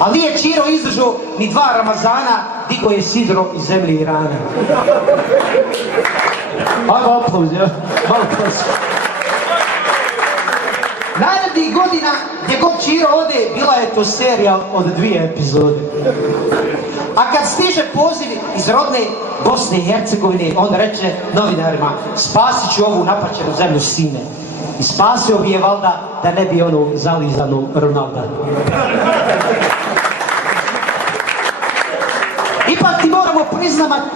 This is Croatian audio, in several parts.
Ali nije Čiro izdržao ni 2 Ramazana, digo je sidro iz zemlje Irana. Ajmo aplauz, ja? Malo prosim. Narednih godina, gdje god Čiro ode, bila je to serija od 2 epizode. A kad stiže poziv iz rodne Bosne i Hercegovine, on reče novinarima, spasit ću ovu napaćenu zemlju sine. I spasio bi je valjda da ne bi ono zalizano Ronalda. Ipak ti moramo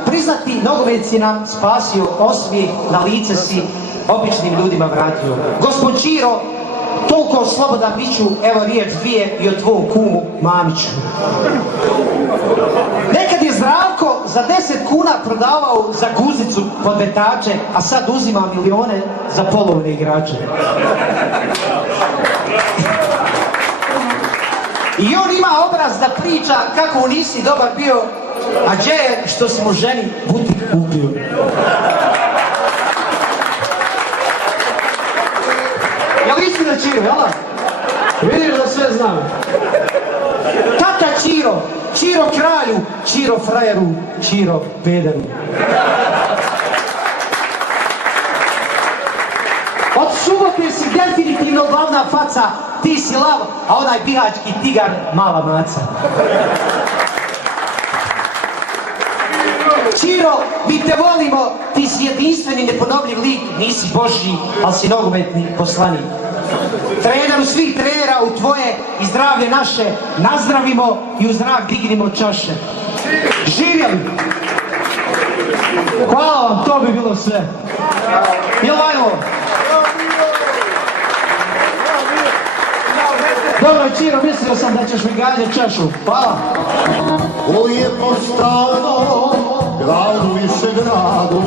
priznati, nogomet si nam spasio osmijeh, na lice si običnim ljudima vratio. Gospod Čiro, toliko slobodan biću, evo riječ 2 i o tvom kumu Mamiću. Nekad je Zdravko za 10 kuna prodavao za guzicu podmetače, a sad uzima milione za polovne igrače. I on ima obraz da priča kako nisi dobar bio, a gdje je što smo ženi butik kupio. Jel istina Čiro, jel? Vidiš da sve znam. Tata Čiro, Čiro kralju, Čiro frajeru, Čiro pederu. Od subote si definitivno glavna faca, ti si lav, a onaj bihački tigar mala maca. Čiro, mi te volimo, ti si jedinstveni neponovljiv lik, nisi Božji, ali si nogometni poslanik. Treneru svih trenera u tvoje i zdravlje naše, nazdravimo i u zrak dignimo čaše. Živjeli! Hvala vam, to bi bilo sve. Jel vajmo? Dobro, Čiro, mislio sam da ćeš mi gađati čašu. Hvala. U lijepom stranom gradu više gradu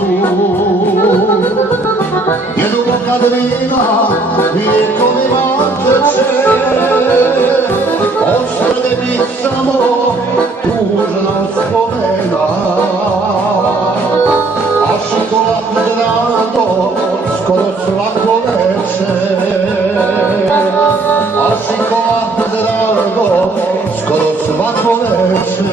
je duboka drina vijekovima teče, ostane mi samo tužna spomena, a šokoladno rado skoro svako večer, a šokoladno rado skoro svako večer.